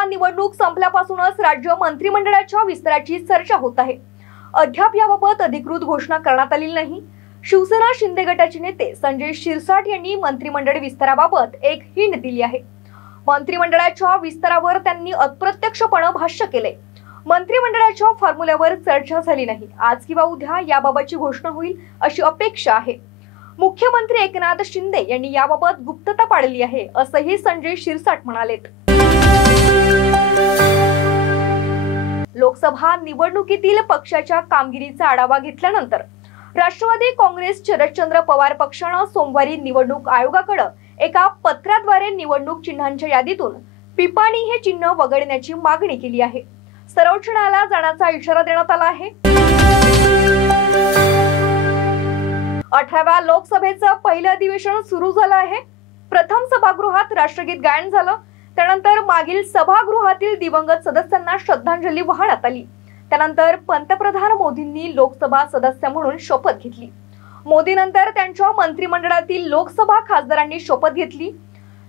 लोकसभा निवडणूक संपल्यापासूनच राज्य मंत्रिमंडळाच्या विस्ताराची चर्चा होत आहे। अद्याप याबाबत अधिकृत घोषणा करण्यात आलेली नाही। शिवसेना शिंदे गटाचे नेते संजय शिरसाट यांनी मंत्रिमंडळ विस्ताराबाबत एक हिंट दिली आहे। मंत्रिमंडळाच्या विस्तारावर त्यांनी अप्रत्यक्षपणे भाष्य केले। मंत्रिमंडळाच्या फॉर्म्युल्यावर चर्चा झाली नाही। आज किंवा उद्या याबाबतची घोषणा होईल अशी अपेक्षा आहे। मुख्यमंत्री एकनाथ शिंदे यांनी याबाबत गुप्तता पाळली आहे असंही संजय शिरसाट म्हणालेत। लोकसभा निवडणुकीतील पक्षाच्या कामगिरीचा आढावा घेतल्यानंतर राष्ट्रवादी काँग्रेस शरदचंद्र पवार पक्षाने सोमवारी निवडणूक आयोगाकडे एका पत्राद्वारे निवडणूक चिन्हांच्या यादीतून पिपाणी हे चिन्ह वगळण्याची मागणी केली आहे। सर्वोच्च न्यायालयात जाण्याचा इशारा देण्यात आला आहे। 18व्या लोकसभेचं पहिलं अधिवेशन सुरू झालं आहे। प्रथम सभागृहात राष्ट्रगीत गायन झालं। त्यानंतर मागील सभागृहातील दिवंगत सदस्यांना श्रद्धांजली वाहण्यात आली। त्यानंतर पंतप्रधान मोदींनी लोकसभा सदस्य म्हणून शपथ घेतली। मोदीनंतर त्यांच्या मंत्रिमंडळातील लोकसभा खासदारांनी शपथ घेतली।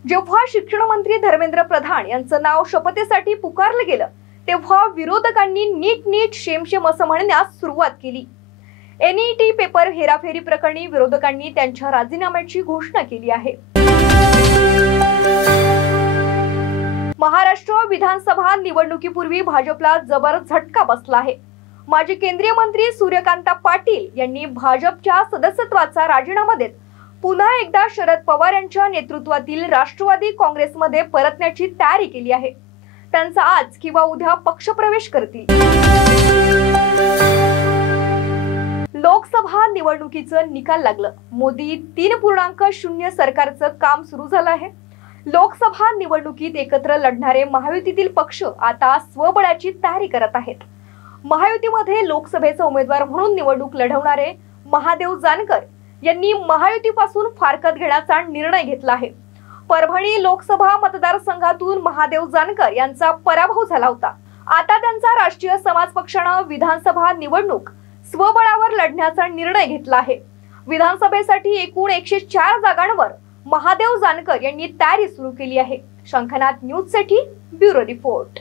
जेव्हा शिक्षण मंत्री धर्मेंद्र प्रधान यांचं नाव शपथेसाठी पुकारलं गेलं तेव्हा विरोधकांनी नीट शेम असं म्हणण्यास सुरुवात केली। एनईटी पेपर हेराफेरी प्रकरणी विरोधकांनी त्यांच्या राजीनाम्याची घोषणा केली आहे। महाराष्ट्र विधानसभा निवडणुकीपूर्वी भाजपला जबर झटका बसला आहे। माजी केंद्रीय मंत्री सूर्यकांता पाटील यांनी भाजपच्या सदस्यत्वाचा राजीनामा देत पुन्हा एकदा शरद पवार यांच्या नेतृत्वातील राष्ट्रवादी काँग्रेसमध्ये परतण्याची तयारी केली आहे। त्यांचा आज किंवा उद्या पक्षप्रवेश करतील। लोकसभा निवडणुकीचं निकाल लागलं। मोदी 3.0 सरकारचं काम सुरू झालं आहे। लोकसभा निवडणुकीत एकत्र लढणारे महायुतीतील पक्ष आता स्वबळाची तयारी करत आहेत। महायुतीमध्ये लोकसभेचा उमेदवार म्हणून निवडणूक लढवणारे महादेव जानकर यांनी महायुतीपासून फारकत घेण्याचा निर्णय घेतला आहे। परभणी लोकसभा मतदारसंघातून महादेव जानकर यांचा पराभव झाला होता। आता त्यांचा राष्ट्रीय समाज पक्षाने विधानसभा निवडणूक स्वबळावर लढण्याचा निर्णय घेतला आहे। विधानसभेसाठी एकूण 104 जागांवर महादेव जानकर यांनी तयारी सुरू केली आहे। शंखनाथ न्यूज साठी ब्युरो रिपोर्ट।